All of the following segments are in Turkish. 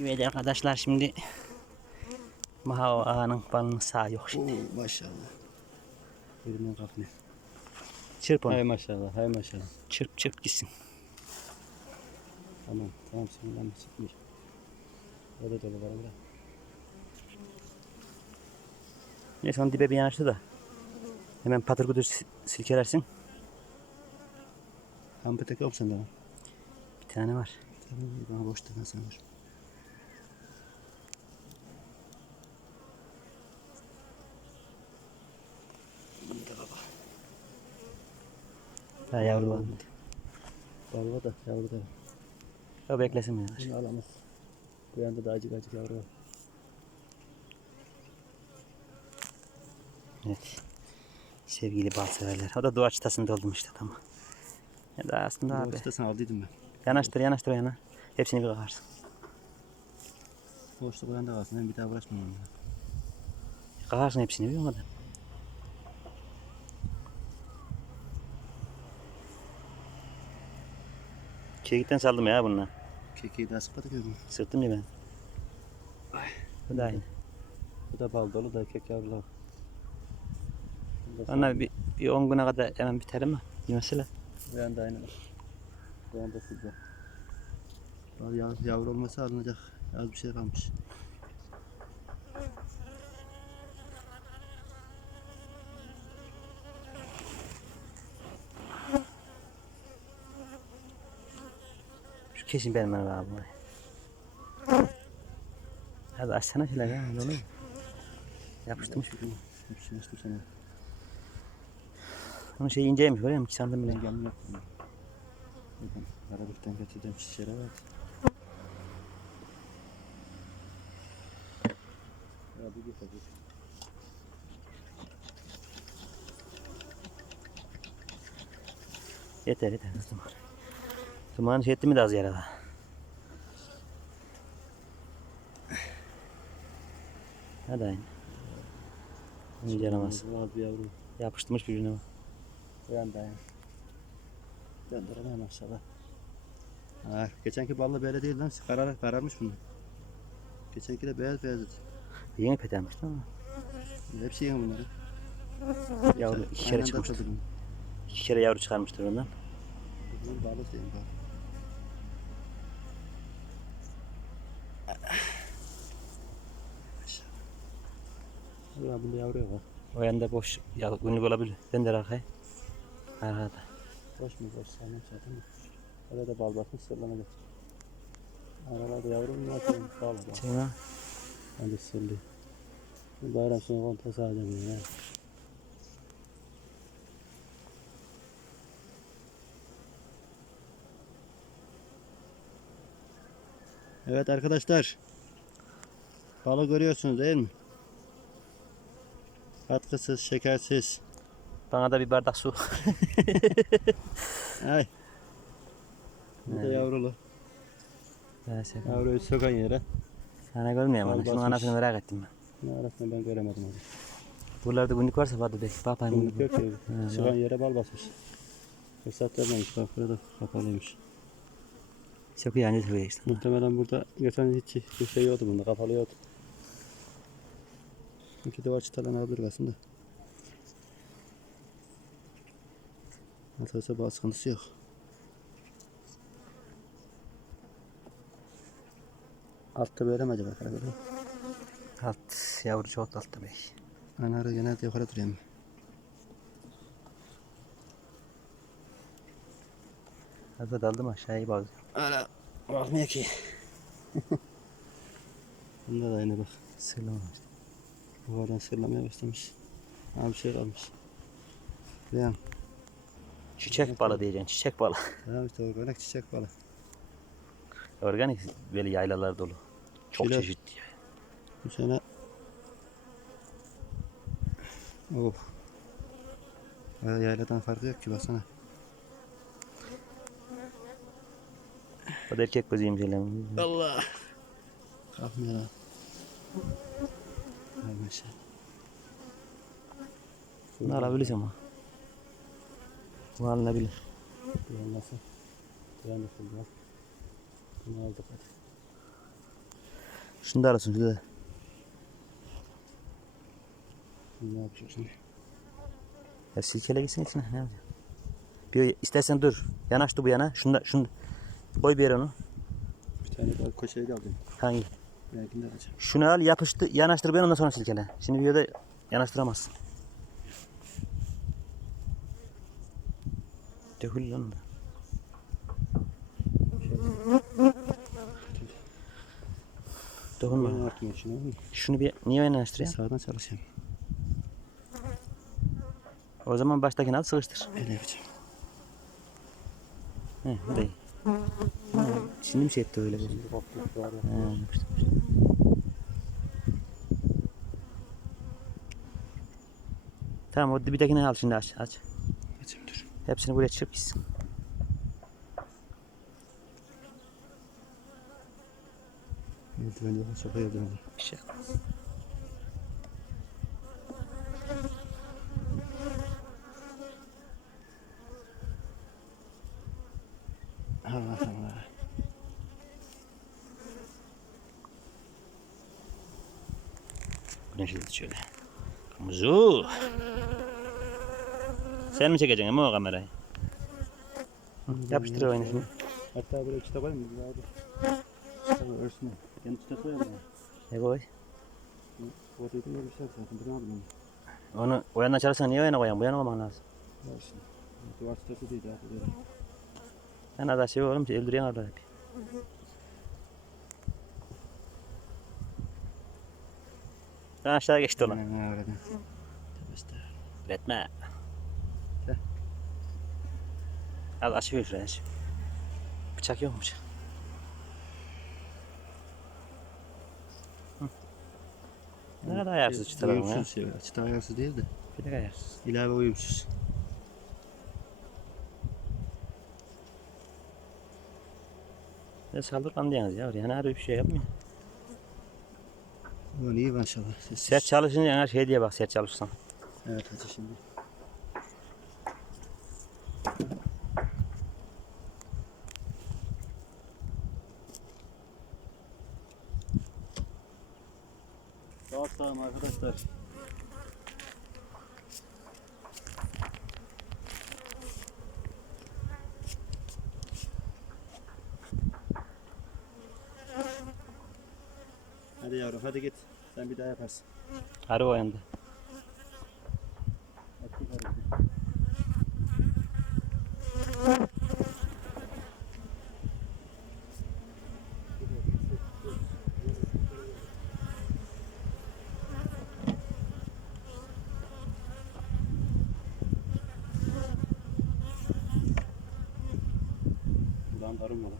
Evet arkadaşlar şimdi Maha ağanın balını sağ yok şimdi. Oo maşallah. Birinden kapını. Çırp onu. Hay maşallah, hay maşallah. Çırp çırp gitsin. Tamam, tamam senden mi çıkmış? O da dolu var bırak. Neyse onu dibe bir yanaştı da. Hemen patır kudur sil- silkelersin. Hampetek yok sende? Bir tane var. Tamam, bana boş tane sen ver. İyi de baba. Daha yavru var. Balva da, yavru da. O beklesin biraz. Bunu alamaz. Bu yanda da acık acık yavru var. Evet. Sevgili bal severler. O da dua çıtasında oldum işte tamam. Ya da aslında Bu abi. açıkta aldıydım ben. Yanaştır yanaştır yana. Hepsini bir kakarsın. Boşta bu yanda kalsın. Ben bir daha uğraşmam onunla. Kakarsın hepsini biliyor musun? Kekikten saldım ya bununla. Kekiği sıkmadık ya bunu. Sırttım ya ben. Bu da aynı. Bu da bal dolu da kek yavrular. Onlar bir, bir 10 güne kadar hemen biter ama yemesiyle. Bu yanda aynı. Bu yanda sıcak. Yavru olmasa alınacak. Az bir şey kalmış. Kesin benim ben abi. Hadi açsana şöyle ya. Olur? Yapıştırmış. Bir istiyor sana. Onun şey inceymiş görüyor musun? 2 santim bile. Geldim yok. Bakın Karabük'ten getirdiğim şişelere bak. Ya bir tabii. Yeter yeter. Hızlı var. Dumanı şey etti mi de az yere daha. Hadi aynı. İncelemez. Az bir yavru. Yapıştırmış birbirine bak. Bu yanda yani. Döndüremem maşallah. Ha, geçenki ballı böyle değil lan. Karar, kararmış bunlar. Geçenki de beyaz beyazdı. Yeni petermiş değil mi? Hepsi yeni bunların. Yavru iki kere bunu. İki kere yavru çıkarmıştır ondan. Bunun balı değil bal. Ya bunda yavru yok ha. O yanda boş ya, günlük olabilir. Döndür arkaya. Arkada. Boş mu boş sanmam zaten. de. Öyle de bal bakmış sırlanadı. Aralarda yavru mu var? Bal var. Çıkma. Hadi sırlı. Bayram sonu kontrol sağlayacağım ya. Evet arkadaşlar. Balı görüyorsunuz değil mi? Katkısız, şekersiz. Bana da bir bardak su. Ay. Bu da Evet. yavrulu. Neyse. Yavruyu sokan yere. Sana görmüyor Bal ama. Şunun anasını merak ettim ben. Ne arasında ben göremedim onu. Buralarda günlük varsa vardı belki. Bak Günlük günlük. yok ki. Çıkan yere bal basmış. Fırsat vermemiş. Bak burada kapalıymış. Çok iyi anne söylüyor işte. Muhtemelen burada geçen hiç bir şey yoktu bunda. Kapalı yoktu. İki duvar çıtalan alabilir aslında. Nasılsa bal sıkıntısı yok. Altta böyle mi acaba veriyor? Alt yavru çok altta bey. Anarı genelde yukarı duruyor mu? Hadi daldım aşağıya bak. Öyle bakmıyor ki. Bunda da aynı bak. Sırlamamış. Yuvardan sırlamaya başlamış. Ha bir şey kalmış. Beğen. Çiçek balı diyeceksin. Çiçek balı. Tamam işte organik çiçek balı. Organik böyle yaylalar dolu. Çok Kilo. çeşitli. Bu sene Of. Ya yayladan farkı yok ki baksana. O da erkek gözüymüş öyle. Allah. Hay maşallah. Bunu alabilirsin ama. Bu alınabilir. Bu nasıl? Bu nasıl ya? Bunu aldık hadi. Şunu da arasın şurada. Ne yapacağız şimdi? Ya silkele gitsin içine. Ne yapacak? Bir istersen dur. Yanaştı bu yana. Şunu da, şunu koy bir yere onu. Bir tane daha koşayı da aldım. Hangi? Belki de alacağım. Şunu al yapıştı. Yanaştır ben ondan sonra silkele. Şimdi bir yerde yanaştıramazsın. Dökül lan. Dokunma. Şimdi oğlum. Şunu bir niye yanaştırıyor? Sağdan çalışayım. O zaman baştakini al sıkıştır. Öyle yapacağım. He, bu da iyi. Ha, Şimdi mi şey etti öyle? bir? Koptuk. He, yapıştı. Tamam o dibidekini al şimdi aç aç. Açayım dur. Hepsini buraya çırp gitsin. Eldiven yok. Sopa eldiven var. Bir şey yapmaz. Güneşi şöyle. Muzu. Sen mi çekeceksin ama o kamerayı? Yapıştır o şimdi. Hatta böyle çıta koyayım mı? Tamam örsün. Kendi çıta koyayım mı? Ne koy? O dediğim öyle bir şey zaten. Bu ne yapayım? Onu o yandan çalışsan niye o yana koyan? Bu yana koyman lazım. Örsün. Duvar çıtası değil. Böyle. Ben ada şey oğlum öldürüyen orada hep. Ben aşağı geçti olan. Ne öyle. Üretme. Al açıyor şuraya aç. Bıçak yok mu bıçak? Ne kadar ayarsız çıtalarım ya. Uyumsuz ya. Çıta ayarsız değil de. Bir de ayarsız. İlave uyumsuz. Ne saldırgan diyorsunuz ya oraya. Ne arıyor bir şey yapmıyor. Ulan iyi maşallah. Sessiz. Sert çalışınca her şey diye bak sert çalışsan. Evet hadi şimdi. Sağ sağım arkadaşlar. Yavrum hadi git. Sen bir daha yaparsın. O. Hadi yukarı git. Buradan darım var.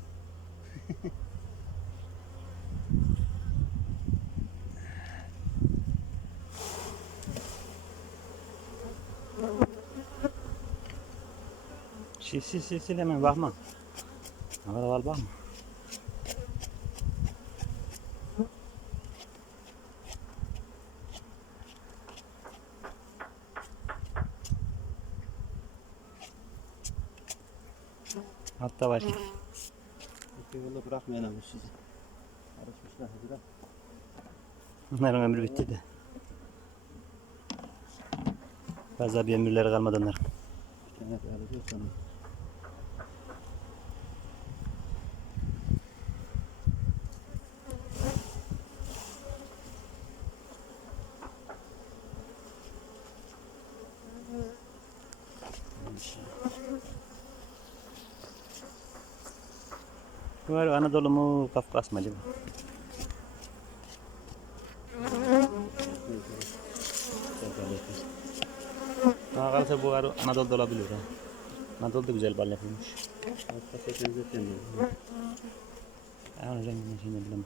Sil sil sil sil hemen bakma. Kadar var bakma. Hatta var. Yolda bırakmayalım sizi. Karışmışlar de. Bunların ömrü bitti de. Fazla bir ömürleri kalmadı onların. Bir tane daha alacağız sonra. Bu var Anadolu mu Kafkas mı acaba? Bana kalırsa bu var Anadolu'da olabilir ha. Anadolu'da güzel bal yapılmış. Hatta sesinizi etmiyorum. Ben onun rengini şeyini bilemem.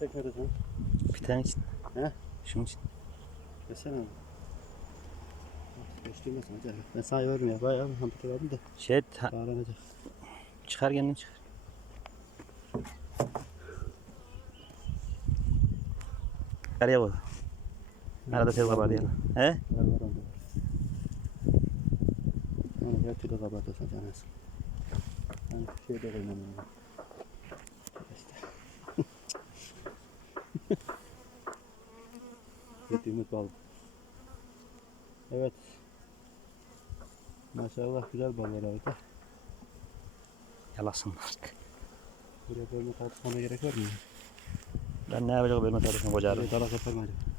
Tekrar edeceğim. Bir tane için. He? Şunun için. Desene abi. Göstermesin hadi. Ben sana veririm ya. Bayağı hamburger aldım da. Şey ta- Bağlanacak. çıkar kendin çıkar. Yukarıya koy. Arada ses kabar diyelim. He? Var var onda. Onu her türlü kabartırsan canısı. Ben şey de koymam onu. Yediğimiz bal. Evet. Maşallah güzel ballar orada. Yalasınlar. Buraya böyle tartışmana gerek var mı? Ben ne yapacağım bölme tarafına koca Buraya dalak yapar mı acaba?